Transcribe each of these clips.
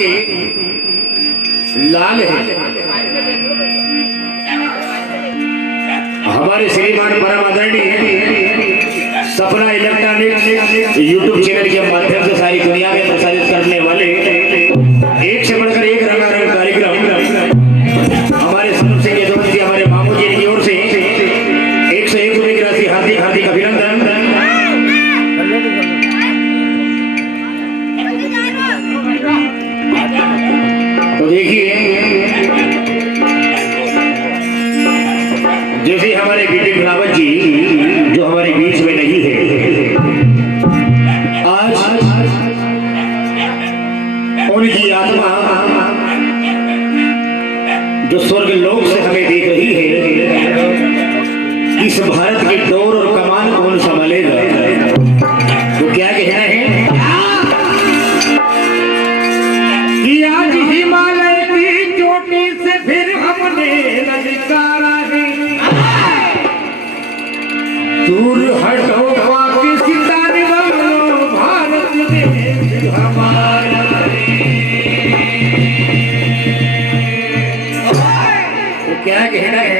के लाल है। हमारे श्रीमान परम आदरणीय सपना इलेक्ट्रॉनिक्स यूट्यूब चैनल के माध्यम से सारी दुनिया में प्रसारित करने वाले एक से बढ़कर एक रंगारंग कार्यक्रम हमारे संत सिंह यदुवंशी जी हमारे मामू जी की ओर से 101 रुपये की राशि हार्दिक हार्दिक अभिनंदन। तो देखिए जैसे हमारे बीटी रावत जी जो हमारे बीच में नहीं है, आज उनकी आत्मा जो स्वर्ग लोक से हमें देख रही है, इस भारत की डोर और कमान कौन संभालेगा? तो क्या कहना है कि आज हिमालय की चोटी से फिर हमने ललकारा है, दूर हटो पाकिस्तान वालों, भारत देश हमारा है। तो क्या कहना है?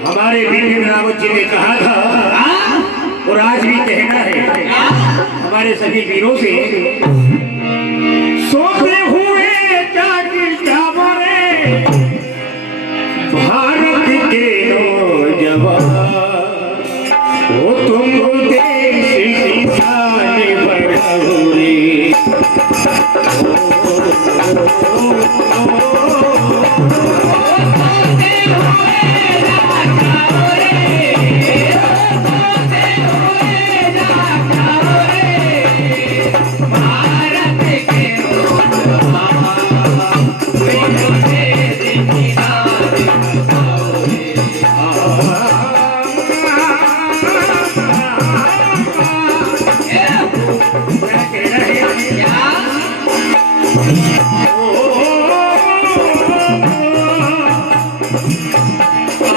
हमारे बीपी रावत जी ने कहा था और आज भी कहना है हमारे सभी वीरों से, सोते हुए जागी जावरे भारत के नौजवान, वो तुम देश की शान बढ़ाओ रे।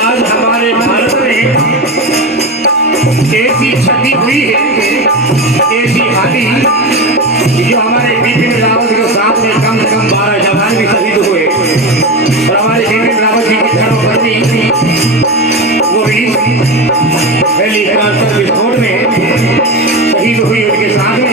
आज हमारे भारत में ऐसी क्षति हुई है, ऐसी हानि, जो हमारे बिपिन रावत के साथ में कम से कम 12 जवान भी शहीद हुए और हमारे बिपिन रावत जी की धर्मपत्नी वो भी हेलीकॉप्टर विस्फोट में शहीद हुई उनके साथ में।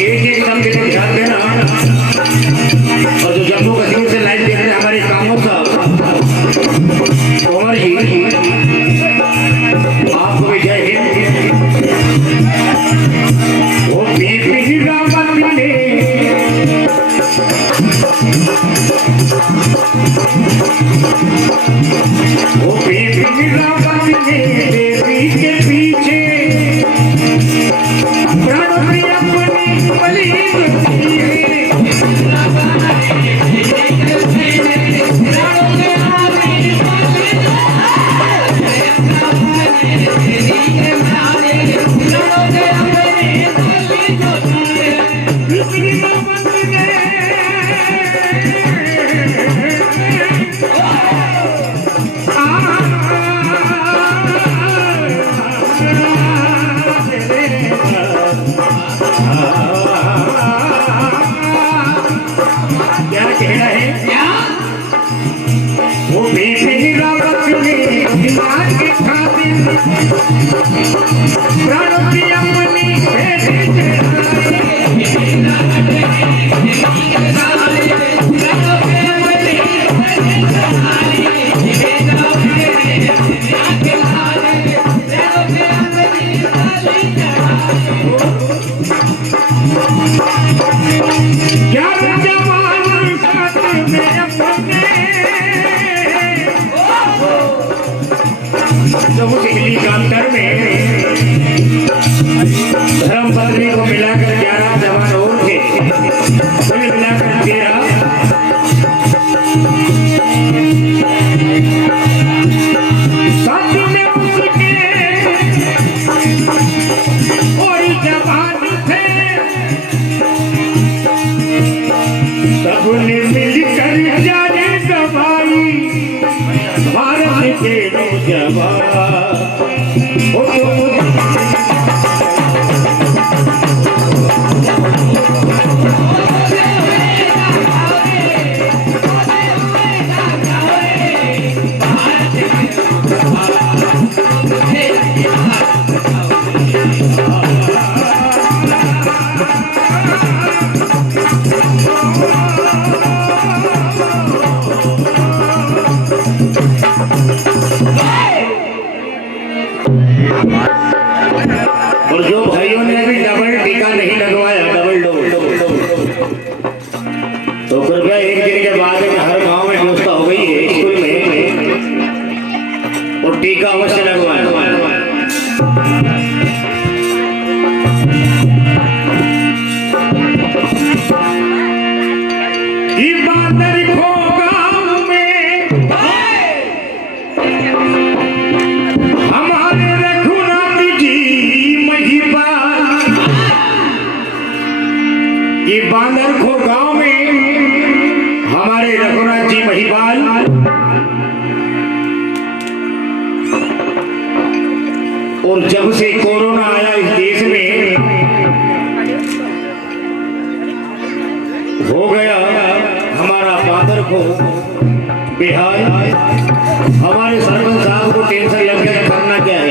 एक शब्द को ध्यान देना, और जो जम्मू कश्मीर से लाइव देख रहे हैं हमारे कामों साहब कुंवर जी, आपको भी जय हिंद। वो बीपी रावत ने देवी के पीछे प्राण वो बिपिन रावत ने दिमाग के खातिर प्राणों की अपनी हेलीकॉप्टर में धर्मपत्नी को मिलाकर 11 जवान और थे, कुल मिलाकर 13। साथी में उसके और जवान थे, सबने मिलकर जाने दवाई भारत के नौजवान। और जो भाइयों ने अभी डबल टीका नहीं लगवाया, डबल डोज, तो कृपया एक दिन के बाद हर गांव में व्यवस्था हो गई है स्कूल में, और टीका अवश्य लगवाएं। ये बांदर खो गांव में हमारे रघुनाथ जी महिपाल और जब से कोरोना आया इस देश में हो गया हमारा बांदर खो बिहार। हमारे सरपंच साहब को टेंशन लग गया, करना क्या है।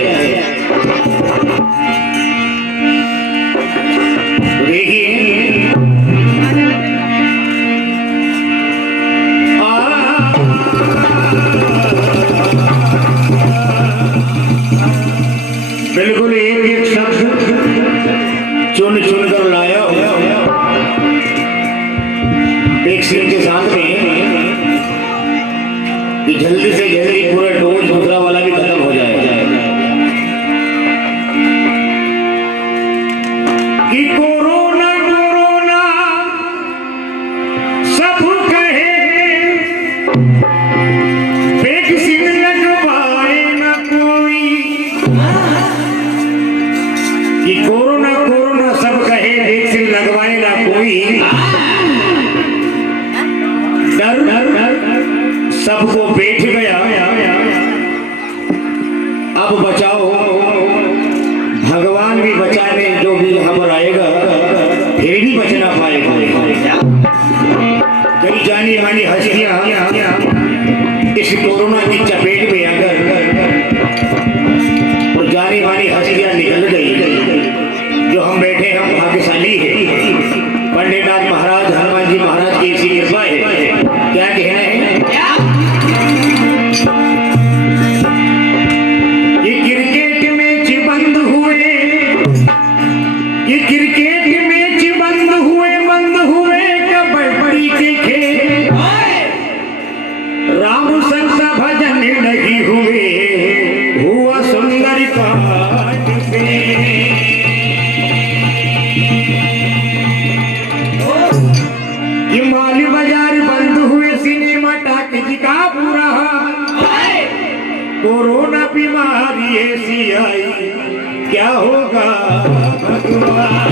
बिल्कुल एक एक शब्द चुन चुन कर लाया एक सीन के साथ में कि जल्दी से जल्दी पूरा डोज दूसरा वाला भी खत्म हो जाए कि कोरोना कोरोना सब कहे, वैक्सीन लगवाए ना कोई। कि कोरोना कोरोना सब कहे, वैक्सीन लगवाए ना कोई। डर सबको बैठ गया, अब बचाओ भगवान भी बचाने जो भी हमर आएगा फिर भी बच ना पाएगा। कई जानी मानी हस्तियां इस कोरोना की चपेट में अगर और जानी मानी हस्तियां निकल गई, जो हम बैठे हम भाग्यशाली है। पंडितनाथ महाराज हनुमान जी महाराज की ऐसी कृपा है, क्या कहना है। ये क्रिकेट मैच बंद हुए, ये क्रिकेट मैच बंद हुए कबड्डी के खेल। राम संसा भजन नहीं हुए, हुआ सुंदर पाठ पे। ये माली बाजार बंद हुए, सिनेमा टाकीज का पूरा। कोरोना बीमारी ऐसी आई, क्या होगा भगवान।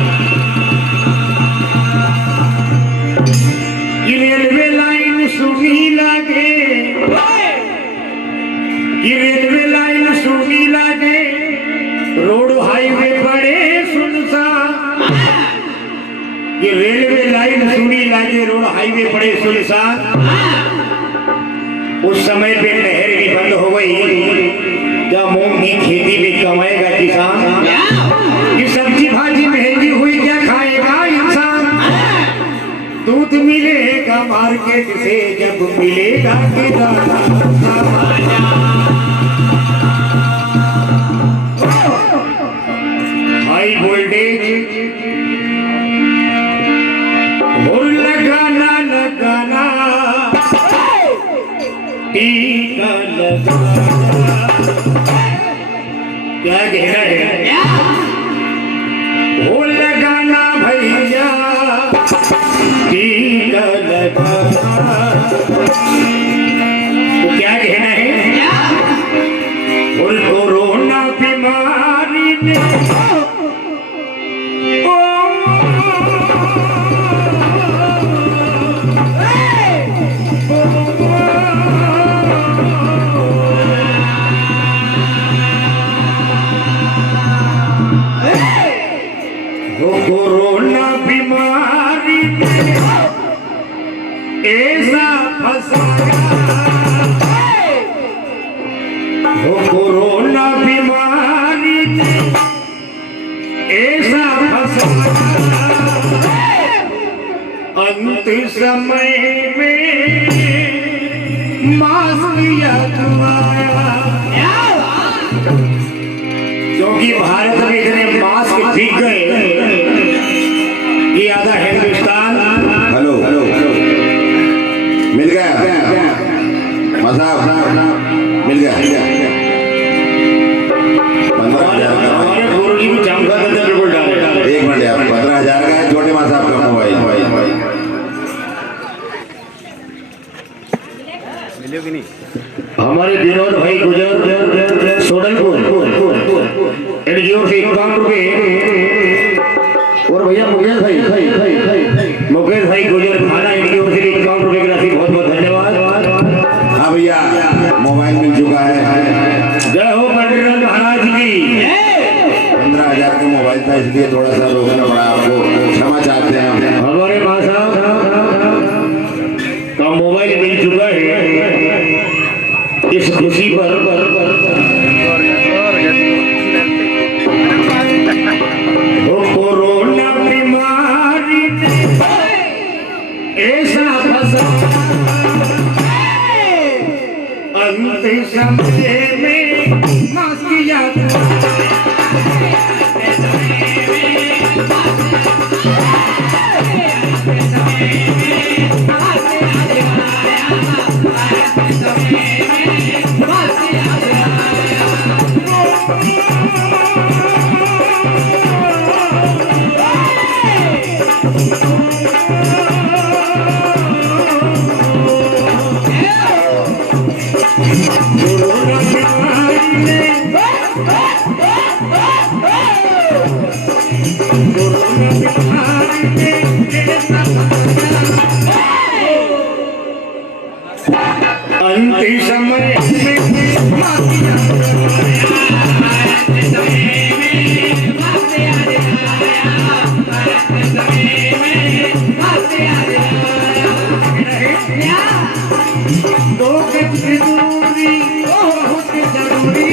ये रेलवे लाइन सुनी लागे, ये रेलवे लाइन सुनी लागे, रोड हाईवे बड़े सुनसान। ये रेलवे लाइन सुनी लागे, रोड हाईवे बड़े सुनसान। उस समय पे नहर भी बंद हो गई, क्या मूंग की खेती में कमाएगा किसान? ये सब्जी भाजी महंगी हुई, क्या खाएगा इंसान? दूध मिलेगा मार्केट से जब मिलेगा किराना। हाई वोल्टेज और लगाना लगाना टीका लगाना, क्या कहना है? वो लगाना भैया टीका लगाना, तो क्या कहना है? और कोरोना बीमारी ने कोरोना बीमारी ऐसा फसाया, वो कोरोना बीमारी ऐसा फसाया, अंत समय में मास्क याद आया, क्योंकि भारत में इतने मास्क बिक गए कि आधा हिंदुस्तान। हेलो हेलो मिल गया मसाब मिल गया 15,000 का। हमारे गुरु जी भी चमका देते बिल्कुल डाले। एक मिनट यार, 15,000 का है छोटे मसाब का मोबाइल। हमारे विनोद भाई गुजर सोडलपुर एनजीओ से 51 रुपए, और भैया मुकेश भाई गुजर थाना एनजीओ से 51 रुपए की राशि, बहुत बहुत धन्यवाद। हाँ भैया मोबाइल मिल चुका है। जय हो पंडित महाराज की। 15,000 का मोबाइल था इसलिए थोड़ा सा रोकना पड़ा आपको, क्षमा चाहते हैं हम। हमारे माँ साहब का मोबाइल मिल चुका है, इस खुशी पर कोरोना बीमारी ऐसा फंसा, अंत समय में मास्क याद अंतिम समय दो गज की दूरी बहुत जरूरी,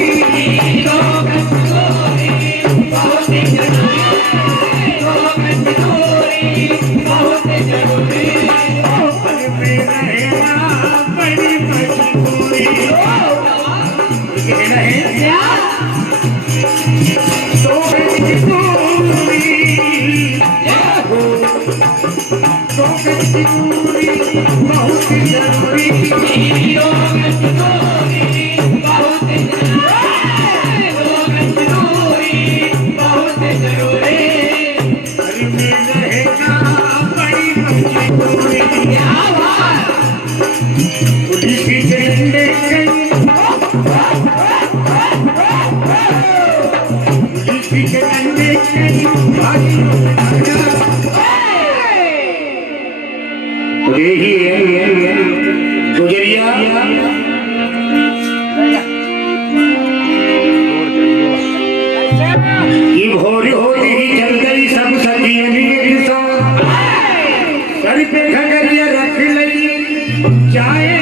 दो गज की दूरी बहुत जरूरी, बड़ी मजबूरी, कहना है दो गज की दूरी, दो गज की दूरी बहुत जरूरी, दो गज की दूरी बहुत जरूरी, बहुत जरूरी, घर में रहेगा बड़ी मजबूरी, पुलिस की डंडे पुलिस की डंडे गुजरिया ये भोर होती ही चल गई सब सखियों के साथ, सर पे घगरिया रख लगी चाहे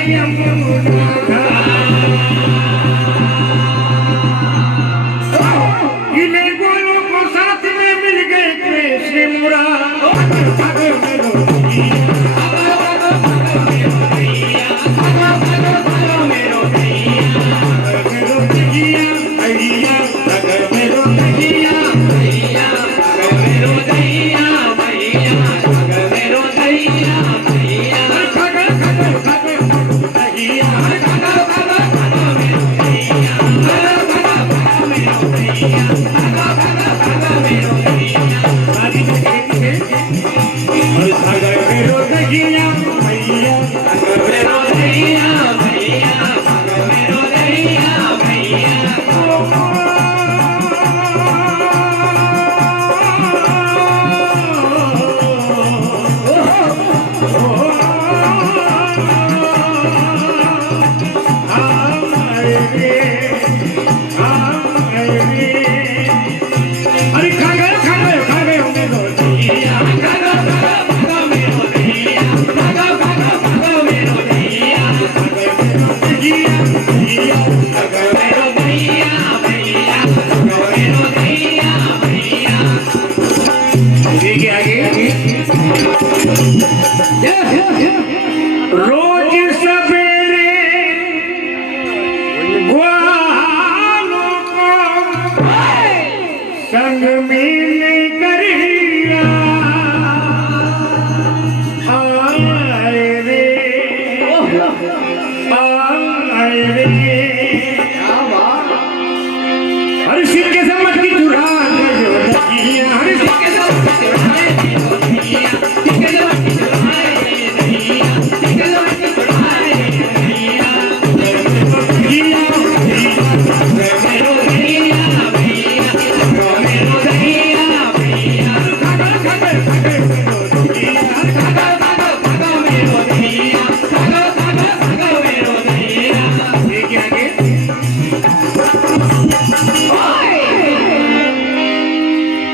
ठीक है आगे रोज सवेरे ग्वालों को संग मिल करिया आए रे हर सिख के सम्मत की चुरा हर सिख के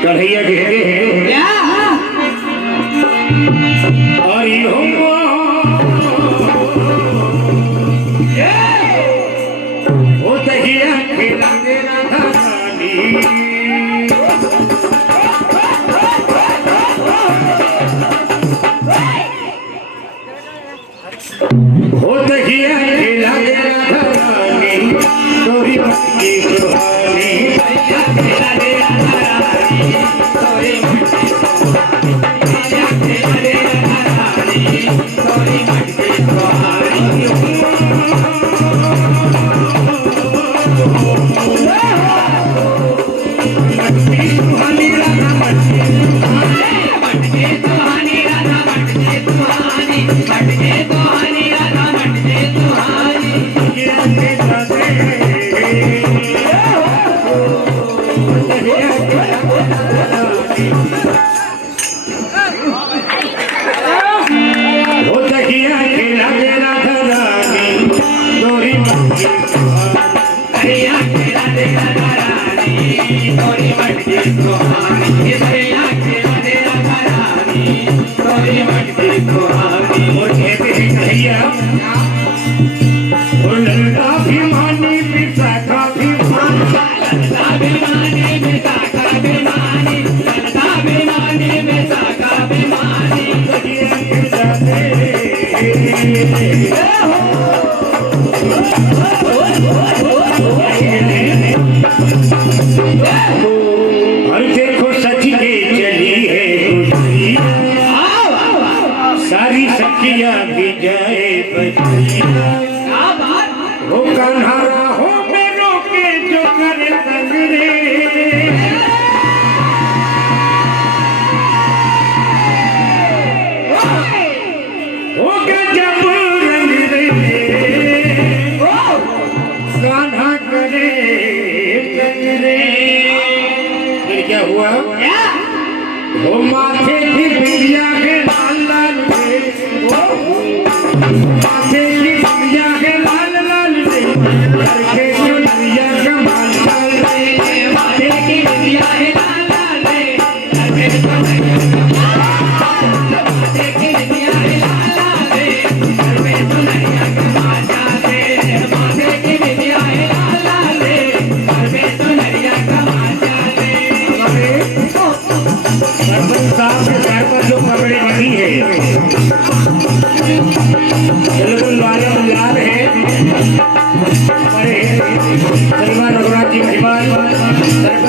कन्हैया कहते हैं और वो तहिया खेला देना था हो तहिया खेला देना था तोरी की सुहानी और देखो सच के चली है सारी सखियां भी जाए हो कन्हारा हो मेरो के जो करे तगड़े हो गजब रंग रे कान्हा करे तगड़े फिर क्या हुआ वो माथे की बिंदिया के लाल लाल रे माथे की बिंदिया के लाल लाल रे करके जो बिंदिया का माल लाल रे माथे की बिंदिया के लाल लाल रे करके जो माथे की बिंदिया के लाल लाल रे करके जो नैया का माल रे माथे की बिंदिया के लाल लाल रे करके जो नैया का माल रे सरपंच साहब के पैर पर जो पगड़ी बनी है बिल्कुल लाल है बड़े रघुनाथ जी मेहमान